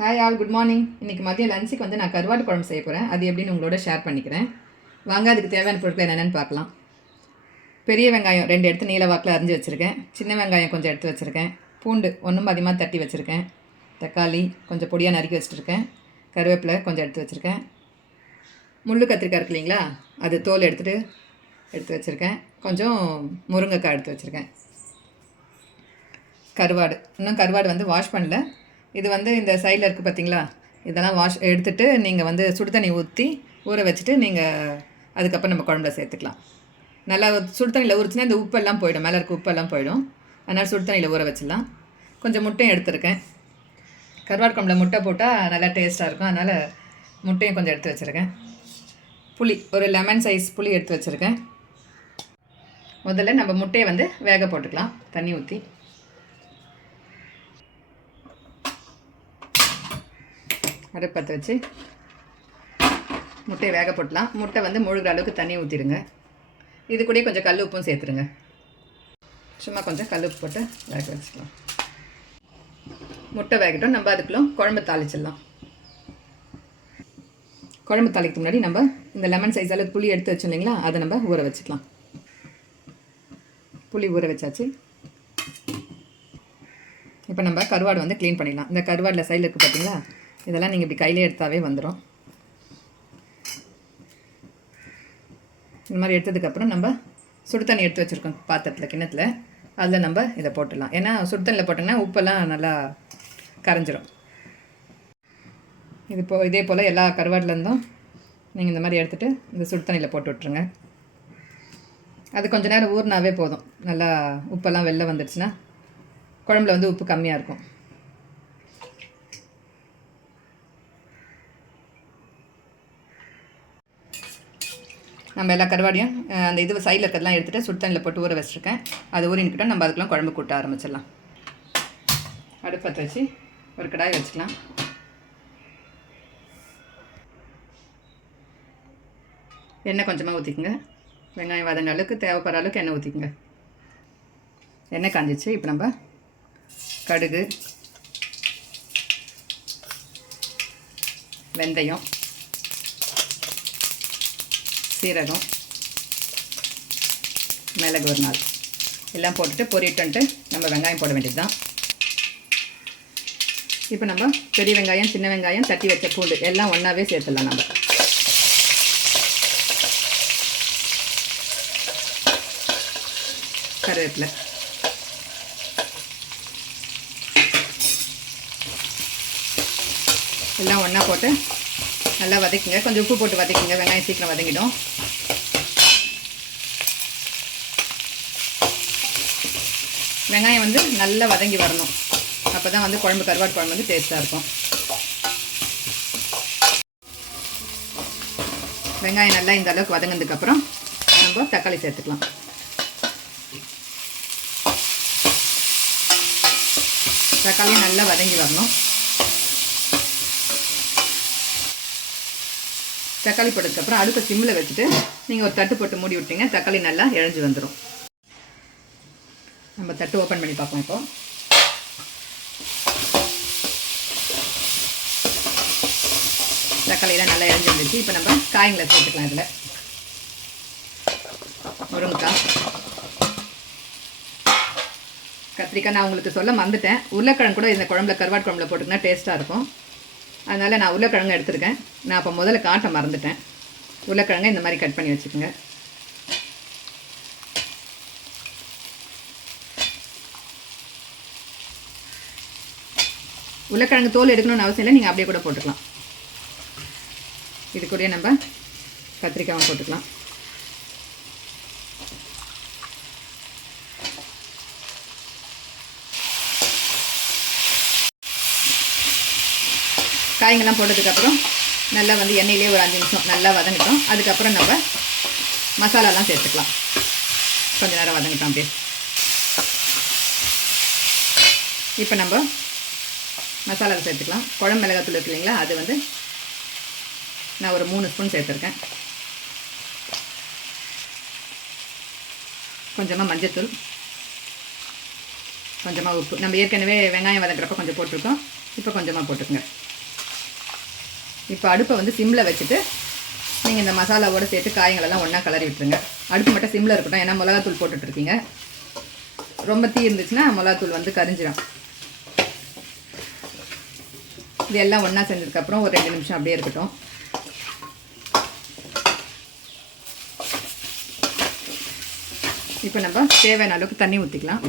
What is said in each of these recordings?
Hi all, good morning. இன்றைக்கி மதியம் லஞ்சுக்கு வந்து நான் கருவாட்டு குழம்பு செய்ய போகிறேன். அது எப்படின்னு உங்களோட ஷேர் பண்ணிக்கிறேன். வாங்க, அதுக்கு தேவையான பொருட்கள் என்னென்னு பார்க்கலாம். பெரிய வெங்காயம் 2 எடுத்து நீல வாக்கில் அரிஞ்சு வச்சுருக்கேன். சின்ன வெங்காயம் கொஞ்சம் எடுத்து வச்சுருக்கேன். பூண்டு ஒன்றும் அதிகமாக தட்டி வச்சுருக்கேன். தக்காளி கொஞ்சம் பொடியாக நறுக்கி வச்சுருக்கேன். கருவேப்பிலை கொஞ்சம் எடுத்து வச்சுருக்கேன். முள்ளு கத்திரிக்காய் இருக்கு இல்லைங்களா, அது தோல் எடுத்து வச்சுருக்கேன். கொஞ்சம் முருங்கைக்காய் எடுத்து வச்சுருக்கேன். கருவாடு இன்னும் கருவாடு வந்து வாஷ் பண்ணல. இது வந்து இந்த சைடில் இருக்குது பார்த்தீங்களா, இதெல்லாம் வாஷ் எடுத்துகிட்டு நீங்கள் வந்து சுடு தண்ணி ஊற்றி ஊற வச்சுட்டு நீங்கள் அதுக்கப்புறம் நம்ம குழம்புல சேர்த்துக்கலாம். நல்லா சுடு தண்ணியில் ஊறிச்சுன்னா இந்த உப்பெல்லாம் போயிடும், மேலே இருக்க உப்பெல்லாம் போயிடும். அதனால் சுடு தண்ணியில் ஊற வச்சிடலாம். கொஞ்சம் முட்டையும் எடுத்துருக்கேன். கருவாடு குழம்புல முட்டை போட்டால் நல்லா டேஸ்ட்டாக இருக்கும், அதனால் முட்டையும் கொஞ்சம் எடுத்து வச்சுருக்கேன். புளி ஒரு லெமன் சைஸ் புளி எடுத்து வச்சுருக்கேன். முதல்ல நம்ம முட்டையை வந்து வேக போட்டுக்கலாம். தண்ணி ஊற்றி அடுப்பு பற்ற வச்சு முட்டையை வேக போட்டலாம். முட்டை வந்து முழுகிற அளவுக்கு தண்ணி ஊற்றிடுங்க. இது கூட கொஞ்சம் கல் உப்பும் சேர்த்துருங்க. சும்மா கொஞ்சம் கல் உப்பு போட்டு வேக வச்சுக்கலாம். முட்டை வேகட்டும், நம்ம அதுக்குள்ள குழம்பு தாளிச்சிடலாம். குழம்பு தாளிக்கு முன்னாடி நம்ம இந்த லெமன் சைஸ் அளவுக்கு புளி எடுத்து வச்சோம் இல்லைங்களா, அதை நம்ம ஊற வச்சுக்கலாம். புளி ஊற வச்சாச்சு. இப்போ நம்ம கருவாடு வந்து க்ளீன் பண்ணிடலாம். இந்த கருவாடில் சைடில் இருக்குது பார்த்தீங்களா, இதெல்லாம் நீங்கள் இப்படி கையிலே எடுத்தாவே வந்துடும். இந்த மாதிரி எடுத்ததுக்கப்புறம் நம்ம சுடு தண்ணி எடுத்து வச்சுருக்கோம் பாத்திரத்தில், கிண்ணத்தில். அதில் நம்ம இதை போட்டுடலாம். ஏன்னா சுடு தண்ணியில் போட்டோங்கன்னா உப்பெல்லாம் நல்லா கரைஞ்சிரும். இதே போல் எல்லா கருவாட்டிலேருந்தும் நீங்கள் இந்த மாதிரி எடுத்துகிட்டு இந்த சுடு தண்ணியில் போட்டு விட்ருங்க. அது கொஞ்சம் நேரம் ஊறினாவே போதும். நல்லா உப்பெல்லாம் வெளில வந்துடுச்சுன்னா குழம்புல வந்து உப்பு கம்மியாக இருக்கும். நம்ம எல்லா கருவாடியும் அந்த இது சைடில் இருக்கிறதெல்லாம் எடுத்துகிட்டு சுடு தண்ணியில் போட்டு ஊற வச்சுருக்கேன். அது ஊறிக்கிட்டோம். நம்ம அதுக்கெலாம் குழம்பு கூட்ட ஆரம்பிச்சிடலாம். அடுப்பத்தை வச்சு ஒரு கடாய் வச்சுக்கலாம். எண்ணெய் கொஞ்சமாக ஊற்றிக்குங்க. வெங்காயம் வதங்க அளவுக்கு தேவைப்படுற அளவுக்கு எண்ணெய் ஊற்றிக்குங்க. எண்ணெய் காஞ்சிச்சு. இப்போ நம்ம கடுகு, வெந்தயம், சீரகம், மிளகு ஒரு நாள் எல்லாம் போட்டுட்டு பொரிட்டுன்ட்டு நம்ம வெங்காயம் போட வேண்டியது தான். இப்போ நம்ம பெரிய வெங்காயம், சின்ன வெங்காயம், தட்டி வச்ச பூண்டு எல்லாம் ஒன்றாவே சேர்த்துடலாம். நம்ம கருவேப்பிலை, எல்லாம் ஒன்றா போட்டு நல்லா வதக்குங்க. கொஞ்சம் உப்பு போட்டு வதக்குங்க, வெங்காயம் சீக்கிரம் வதங்கிடும். வெங்காயம் வந்து நல்லா வதங்கி வரணும். அப்போ தான் வந்து கருவாட்டு குழம்பு வந்து டேஸ்ட்டாக இருக்கும். வெங்காயம் நல்லா இந்த அளவுக்கு வதங்கினதுக்கப்புறம் நம்ம தக்காளி சேர்த்துக்கலாம். தக்காளியும் நல்லா வதங்கி வரணும். தக்காளி போட்டதுக்கப்புறம் அடுப்பை சிம்மில் வச்சுட்டு நீங்கள் ஒரு தட்டு போட்டு மூடி விட்டீங்க, தக்காளி நல்லா இழஞ்சி வந்துடும். நம்ம தட்டு ஓப்பன் பண்ணி பார்ப்போம். இப்போது தக்காளியெல்லாம் நல்லா இழஞ்சி வந்துச்சு. இப்போ நம்ம காய்களை சேர்த்துக்கலாம். இதில் முருங்கைக்காய், கத்திரிக்காய் நான் உங்களுக்கு சொல்ல மறந்துட்டேன். உருளைக்கிழங்கு கூட இந்த குழம்புல கருவாட்டு குழம்புல போட்டுக்கினா டேஸ்ட்டாக இருக்கும். அதனால் நான் உருளைக்கிழங்கு எடுத்துருக்கேன். நான் அப்போ முதல்ல காட்ட மறந்துட்டேன். உருளைக்கிழங்கை இந்த மாதிரி கட் பண்ணி வச்சுக்கோங்க. உருளைக்கிழங்கு தோல் எடுக்கணும்னு அவசியம் இல்லை, நீங்கள் அப்படியே கூட போட்டுக்கலாம். இது கூடயே நம்ம கத்திரிக்காயும் போட்டுக்கலாம். காய்கள்லாம் போட்டதுக்கப்புறம் நல்லா வந்து எண்ணெயிலே ஒரு 5 நிமிஷம் நல்லா வதங்கிட்டோம். அதுக்கப்புறம் நம்ம மசாலாலாம் சேர்த்துக்கலாம். கொஞ்சம் நேரம் வதங்கிட்டோம் அப்படியே. இப்போ நம்ம மசாலா சேர்த்துக்கலாம். குழம்பு மிளகாத்தூள் இருக்கு இல்லைங்களா, அது வந்து நான் ஒரு 3 ஸ்பூன் சேர்த்துருக்கேன். கொஞ்சமாக மஞ்சத்தூள், கொஞ்சமாக உப்பு. நம்ம ஏற்கனவே வெங்காயம் வதங்குறப்ப கொஞ்சம் போட்டிருக்கோம். இப்போ கொஞ்சமாக போட்டுக்கோங்க. இப்போ அடுப்பை வந்து சிம்மில் வச்சுட்டு நீங்கள் இந்த மசாலாவோடு சேர்த்து காய்களெல்லாம் ஒன்றா கலரி விட்டுருங்க. அடுப்பு மட்டும் சிம்மில் இருக்கட்டும், ஏன்னா மிளகாத்தூள் போட்டுட்ருக்கீங்க. ரொம்ப தீ இருந்துச்சுன்னா மிளகாத்தூள் வந்து கரிஞ்சிடும். இது எல்லாம் ஒன்றா செஞ்சதுக்கப்புறம் ஒரு 2 நிமிஷம் அப்படியே இருக்கட்டும். இப்போ நம்ம தேவையான அளவுக்கு தண்ணி ஊற்றிக்கலாம்.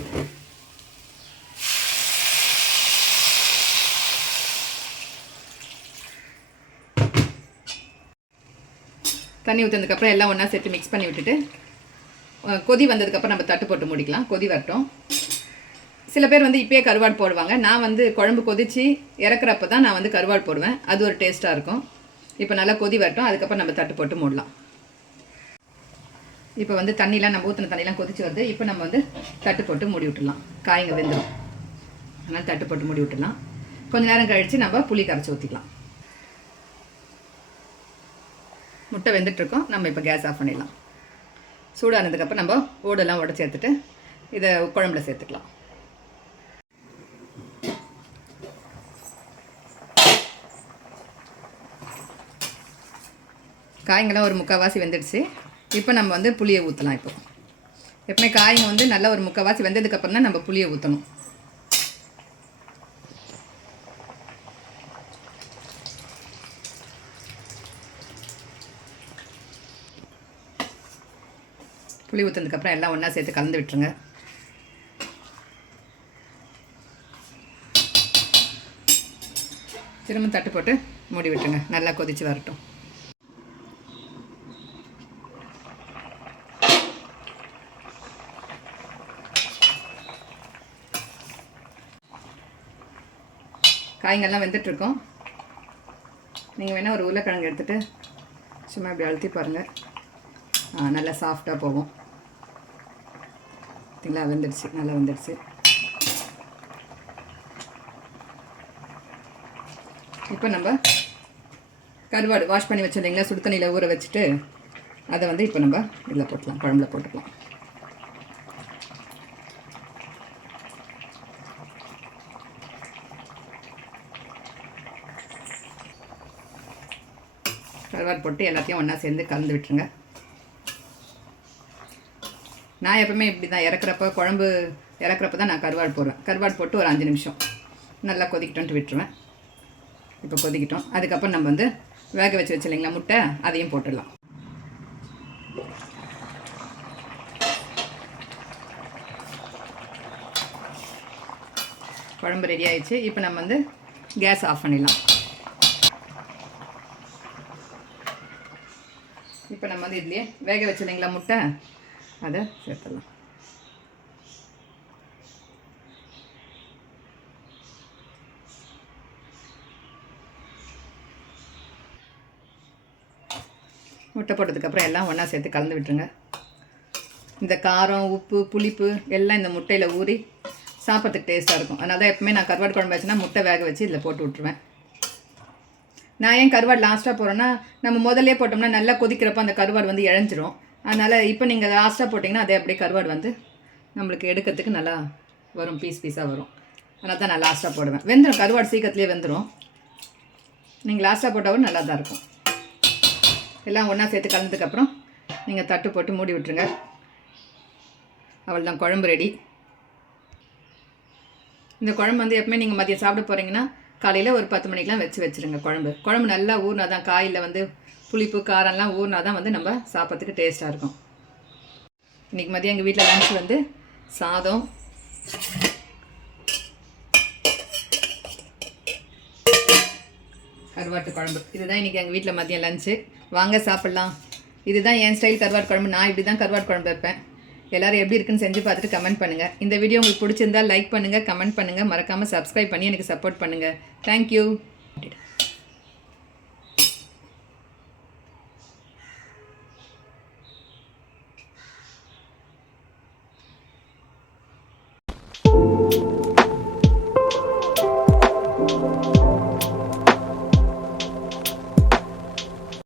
தண்ணி ஊற்றினதுக்கப்புறம் எல்லாம் ஒன்றா சேர்த்து மிக்ஸ் பண்ணி விட்டுட்டு கொதி வந்ததுக்கப்புறம் நம்ம தட்டு போட்டு மூடிக்கலாம். கொதி வரட்டும். சில பேர் வந்து இப்போயே கருவாடு போடுவாங்க. நான் வந்து குழம்பு கொதித்து இறக்குறப்ப தான் நான் வந்து கருவாடு போடுவேன். அது ஒரு டேஸ்ட்டாக இருக்கும். இப்போ நல்லா கொதி வரட்டும். அதுக்கப்புறம் நம்ம தட்டு போட்டு மூடலாம். இப்போ வந்து தண்ணிலாம் நம்ம ஊற்றின தண்ணிலாம் கொதிச்சு வருது. இப்போ நம்ம வந்து தட்டு போட்டு மூடி விட்டுடலாம். காய்ங்க வெந்துடும். அதனால் தட்டு போட்டு மூடி விட்டுடலாம். கொஞ்சம் நேரம் கழித்து நம்ம புளி கரைச்சி ஊற்றிக்கலாம். முட்டை வெந்துட்டுருக்கோம். நம்ம இப்போ கேஸ் ஆஃப் பண்ணிடலாம். சூடானதுக்கப்புறம் நம்ம ஓடெல்லாம் உடச்சி எடுத்துட்டு இதை குழம்புல சேர்த்துக்கலாம். காய்ங்கெல்லாம் ஒரு முக்கால்வாசி வெந்துடுச்சு. இப்போ நம்ம வந்து புளியை ஊற்றலாம். இப்போ எப்பவுமே காய்ங்க வந்து நல்லா ஒரு முக்கால்வாசி வெந்ததுக்கப்புறம் தான் நம்ம புளியை ஊற்றணும். புளி ஊற்றினதுக்கப்புறம் எல்லாம் ஒன்றா சேர்த்து கலந்து விட்டுருங்க. திரும்ப தட்டு போட்டு மூடி விட்டுருங்க. நல்லா கொதித்து வரட்டும். காய்ங்கெல்லாம் வெந்துட்டுருக்கோம். நீங்கள் வேணால் ஒரு உருளைக்கிழங்கு எடுத்துகிட்டு சும்மா இப்படி அழுத்தி பாருங்கள். நல்லா சாஃப்டாக போகும். பார்த்தீங்களா? வெந்துடுச்சு, நல்லா வெந்துடுச்சு. இப்போ நம்ம கருவாடு வாஷ் பண்ணி வச்சுருந்தீங்களா, சுடு தண்ணியில் ஊற வச்சுட்டு அதை வந்து இப்போ நம்ம இதில் போட்டுக்கலாம், குழம்புல போட்டுக்கலாம். கருவாடு போட்டு எல்லாத்தையும் ஒன்றா சேர்ந்து கலந்து விட்டுருங்க. நான் எப்பவுமே இப்படி தான் இறக்குறப்ப, குழம்பு இறக்குறப்ப தான் நான் கருவாடு போடுவேன். கருவாடு போட்டு ஒரு 5 நிமிஷம் நல்லா கொதிக்கிட்டோன்ட்டு விட்டுருவேன். இப்போ கொதிக்கிட்டோம். அதுக்கப்புறம் நம்ம வந்து வேக வச்சு இல்லைங்களா முட்டை, அதையும் போட்டுடலாம். குழம்பு ரெடி ஆயிடுச்சு. இப்போ நம்ம வந்து கேஸ் ஆஃப் பண்ணிடலாம். இப்போ நம்ம வந்து இதுலேயே வேக வச்சுருந்தீங்களா முட்டை, அதை சேர்த்துடலாம். முட்டை போட்டதுக்கப்புறம் எல்லாம் ஒன்றா சேர்த்து கலந்து விட்டுருங்க. இந்த காரம், உப்பு, புளிப்பு எல்லாம் இந்த முட்டையில் ஊறி சாப்பிட்றதுக்கு டேஸ்ட்டாக இருக்கும். அதனால தான் எப்பவுமே நான் கருவாடு குழம்பு வச்சுன்னா முட்டை வேக வச்சு இதில் போட்டு விட்ருவேன். நான் ஏன் கருவாடு லாஸ்ட்டாக போடுறேன்னா, நம்ம முதல்லே போட்டோம்னா நல்லா கொதிக்கிறப்ப அந்த கருவாடு வந்து இழஞ்சிரும். அதனால் இப்போ நீங்கள் லாஸ்ட்டாக போட்டிங்கன்னா அதே அப்படியே கருவாடு வந்து நம்மளுக்கு எடுக்கிறதுக்கு நல்லா வரும், பீஸாக வரும். அதனால தான் நான் லாஸ்ட்டாக போடுவேன். வெந்துடும், கருவாடு சீக்கிரத்துலேயே வெந்துடும். நீங்கள் லாஸ்ட்டாக போட்டாலும் நல்லா தான் இருக்கும். எல்லாம் ஒன்றா சேர்த்து கலந்ததுக்கப்புறம் நீங்கள் தட்டு போட்டு மூடி விட்டுருங்க. அவள் தான் குழம்பு ரெடி. இந்த குழம்பு வந்து எப்பவுமே நீங்கள் மதியம் சாப்பிட போகிறீங்கன்னா காலையில் ஒரு 10 மணிக்கெலாம் வச்சுருங்க. குழம்பு நல்லா ஊறினா தான், காயில் வந்து புளிப்பு காரம்லாம் ஊறினா தான் வந்து நம்ம சாப்பிட்றதுக்கு டேஸ்ட்டாக இருக்கும். இன்றைக்கி மதியம் எங்கள் வீட்டில் லன்ச் வந்து சாதம், கருவாட்டு குழம்பு. இதுதான் இன்றைக்கி எங்கள் வீட்டில் மதியம் லஞ்சு. வாங்க சாப்பிட்லாம். இதுதான் என் ஸ்டைல் கருவாட்டு குழம்பு. நான் இப்படி தான் கருவாட்டு குழம்பு வைப்பேன். எல்லோரும் எப்படி இருக்குன்னு செஞ்சு பார்த்துட்டு கமெண்ட் பண்ணுங்கள். இந்த வீடியோ உங்களுக்கு பிடிச்சிருந்தால் லைக் பண்ணுங்கள், கமெண்ட் பண்ணுங்கள். மறக்காமல் சப்ஸ்கிரைப் பண்ணி எனக்கு சப்போர்ட் பண்ணுங்கள். தேங்க்யூ.